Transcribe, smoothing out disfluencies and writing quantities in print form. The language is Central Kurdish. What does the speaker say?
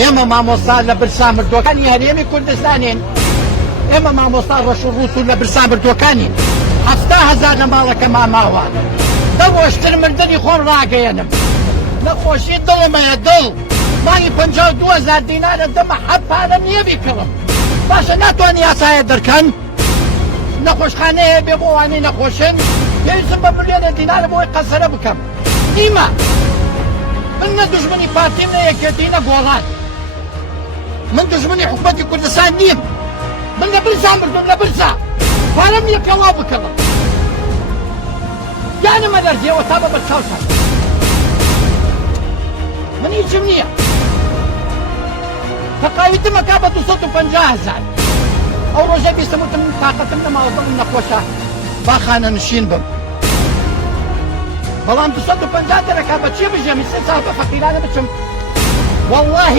ئێمە مامۆستا لە برسا مردوەکانی هەرێمی کوردستانین، ئێمە مامۆستا ڕەش و ڕووس و لە برسا مردوەکانی 700,000 لە ماڵەکە ماماوە دەڕۆشتر مردنی خۆم ڕاگەیەنم نەخۆشی دڵمەیە دڵ مانگی 52,000 دینارە دەمە حەد پارە نییە بیکڕم باشە ناتوانانی یاسایە دەرکەن نەخۆشخانەیە بێ بۆ وانەی نەخۆشن پێویستم بە ملیۆنە دینارە بۆی قەسەرە بکەم نیمە من نە دوژمنی پارتیم نە یەکێتی نە گۆڵان من دژمنی حکوومەتی کوردستان نیم من لە برسا مردم لە برسا پارەم نییە پێوا بکڕم یانمە دەرزیەوە تا بە بەرچاوتان من هیچم نییە تەقاویتمەکا بە 250,000 ئەو ڕۆژە بیستم وتم تااقەتم نەماوە دڵم نەخۆشە با خانە نشین بم بەڵام 250 دەرەکا بە چێ بژێمی 3 ساڵ بە فەقیرانە بچم والله